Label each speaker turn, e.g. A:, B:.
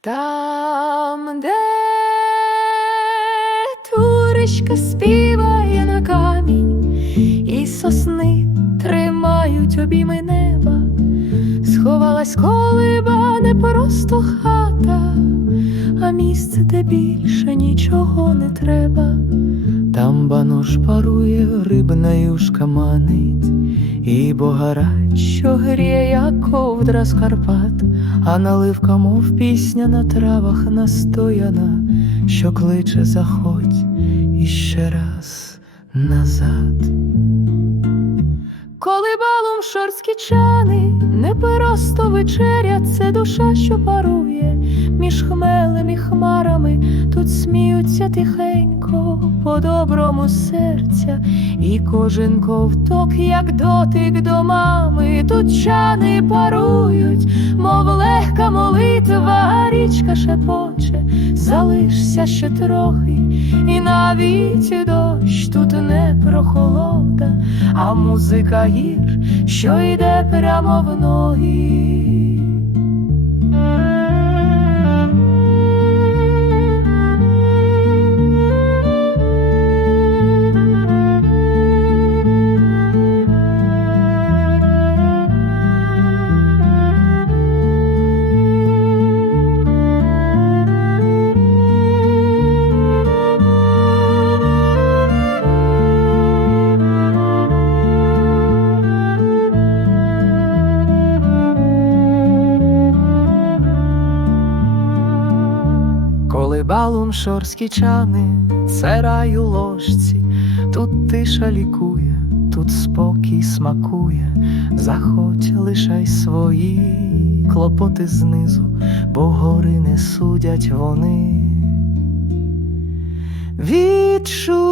A: Там, де туречка співає на камінь, і сосни тримають обійми неба, сховалась колиба не просто хата, а місце, де більше нічого не треба. Там банош парує, рибна юшка манить, і богарач, що гріє, як ковдра з Карпат, а наливка, мов пісня на травах настояна, що кличе заходь іще раз назад. Коли балом шорсткі чани, не просто вечеря, це душа, що парує між хмелем і хмарами, тут сміються тихенько, по-доброму серця, і кожен ковток, як дотик до мами, тут чани парують, мов легка молитва, річка шепоче, залишся ще трохи, і навіть дощ тут не прохолода, а музика гір, що йде прямо в ноги. Коли шорські чани, це рай у ложці, тут тиша лікує, тут спокій смакує, заходь, лишай свої клопоти знизу, бо гори не судять вони. Відчувай.